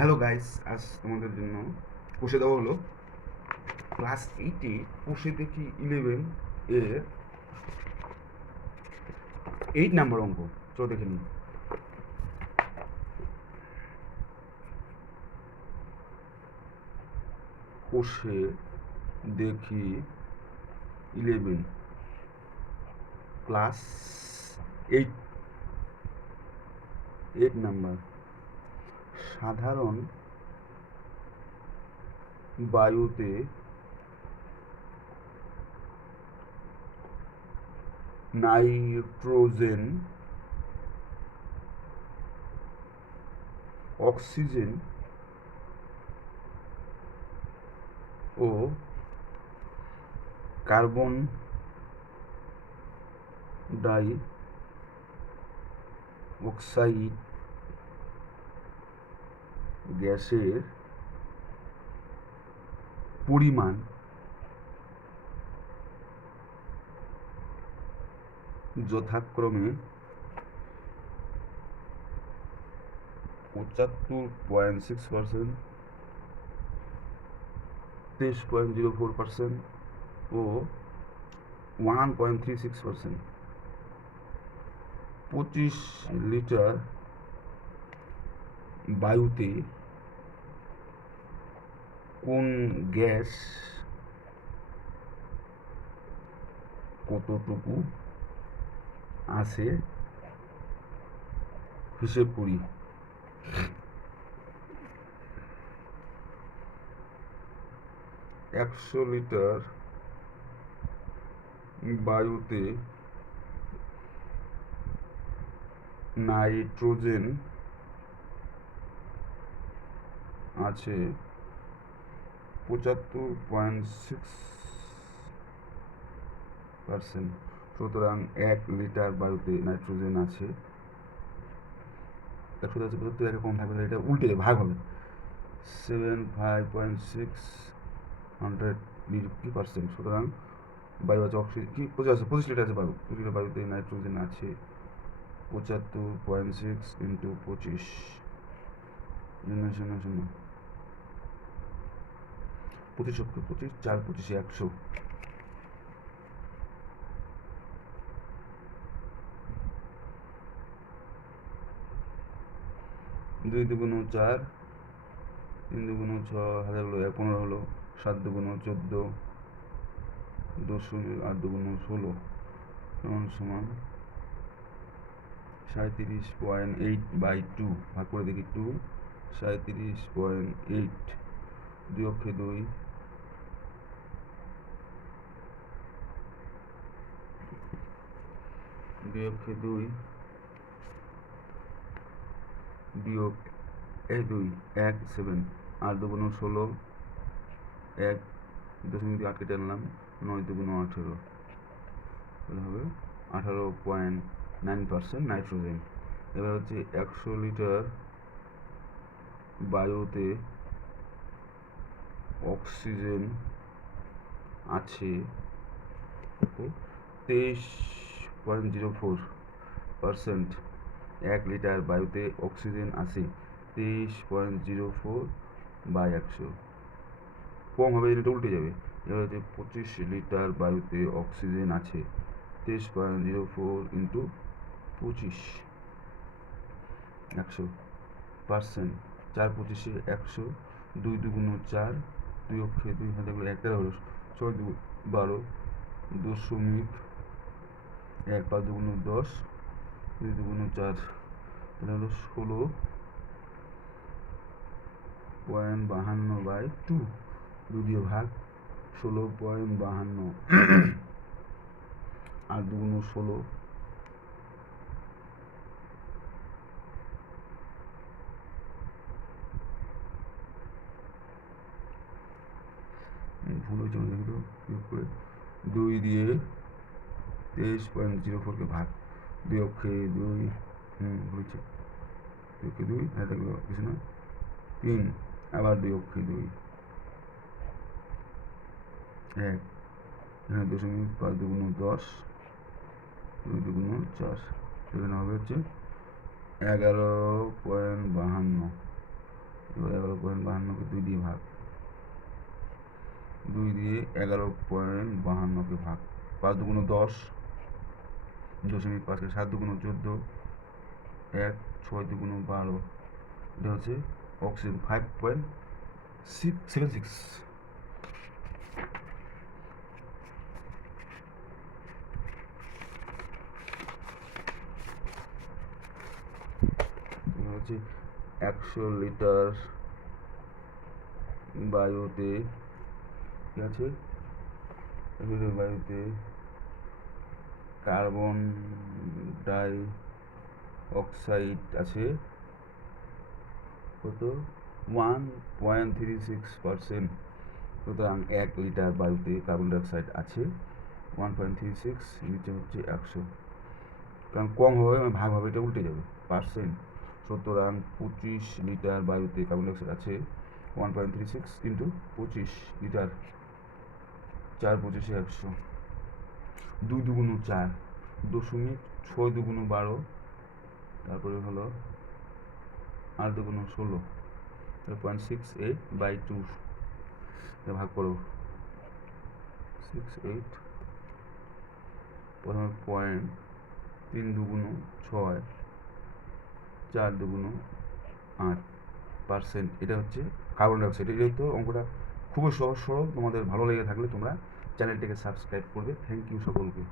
Hello guys, আজ তোমাদের জন্য কষে দেওয়া হলো ক্লাস 8-এ কষে দেখি 11 এর 8 নাম্বার অঙ্ক। চলো দেখে নিই। কষে দেখি 11 ক্লাস 8 নাম্বার। সাধারণ বায়ুতে নাইট্রোজেন, অক্সিজেন ও কার্বন ডাই অক্সাইড গ্যাসের পরিমাণ যথাক্রমে 75.6%, 23.04% ও 1.36%। 25 লিটার বায়ুতে কোন গ্যাস কতটুকু আছে হিসেব করি। একশো লিটার বায়ুতে নাইট্রোজেন আছে 75.6%। সুতরাং 1 লিটার বায়ুতে নাইট্রোজেন আছে 175, একে কম থাকবে, এটা উল্টে ভাগ হবে। 75.6% সুতরাং বায়ু আছে অক্সিজেন কি 25 লিটার আছে বায়ু, 25 লিটার বায়ুতে নাইট্রোজেন আছে 75.6 ইন্টু 25 0.00 25 25 4 25 100। 2 দুগুণ 4, 3 দুগুণ 6, হাজার হলো 15 হলো, 7 দুগুণ 14, 8 দুগুণ 16 সমান 37.8/2। ভাগ করে দেখি 2 37.8, 2 অক্ষে 2, 2 অক্ষে 2 বিয়োগ 2 1 7, 8 দুগুণ 16, 1.8 কেটে আনলাম, 9 দুগুণ 18, তাহলে হবে 18.9% নাইট্রোজেন। এবার হচ্ছে 100 লিটার বায়ুতে অক্সিজেন আছে 23.04%। 1 লিটার বায়ুতে অক্সিজেন আছে 23.04/100। কম হবে, এটা উল্টে যাবে। এবার হচ্ছে 25 লিটার বায়ুতে অক্সিজেন আছে 23.04 ইন্টু 25 100%। 4 25 100, 2 দুগুণ 4, 2 অক্ষে 2, হাতে 1 হলো 6 2 12, 1 5 দুগুণ 10, 2 দুগুণ 4, তাহলে হলো 16.52/2। 2 দিয়ে ভাগ 16.52 আর দুগুণ 16, ভুল হয়েছে দেখো তো, বিয়োগ করে 2 দিয়ে 23.04কে ভাগ, 2 অক্ষে 2, হয়েছে 2 অক্ষে 2, হাতে কিছু না 3, আবার 2 অক্ষে 2, 1, এখানে 0.5 দুগুণ 10, 2 দুগুণ 4, এখানে হবে হচ্ছে 11.52। এবার 11.52কে 2 দিয়ে ভাগ, 2 দিয়ে 11.52কে ভাগ, 5 2 10, 0.5কে 7 2 14, 1 6 2 12, এটা হচ্ছে অক্সিজেন 5.676। হচ্ছে 100 লিটার বায়ুতে কি আছে, 100 লিটার বায়ুতে কার্বন ডাই অক্সাইড আছে কত, 1.36%। সুতরাং 1 লিটার বায়ুতে কার্বন ডাইঅক্সাইড আছে 1.36, নিচে হচ্ছে 100, কারণ কম হবে ভাগ হবে, এটা উল্টে যাবে পার্সেন্ট। সুতরাং 25 লিটার বায়ুতে কার্বন ডাইঅক্সাইড আছে 1.36 ইন্টু 25 লিটার, 4 25 100, 2 2 4, 0.6 2 12, তারপরে হলো 8 2 16, 0.68/2, ভাগ করো 68, প্রথমে 3 2 6, 4 2 8%, এটা হচ্ছে কার্বন ডাইঅক্সাইড। এটা তো অঙ্কটা খুবই সহজ সরল, তোমাদের ভালো লেগে থাকলে তোমরা চ্যানেলটিকে সাবস্ক্রাইব করবে। থ্যাংক ইউ সকলকে।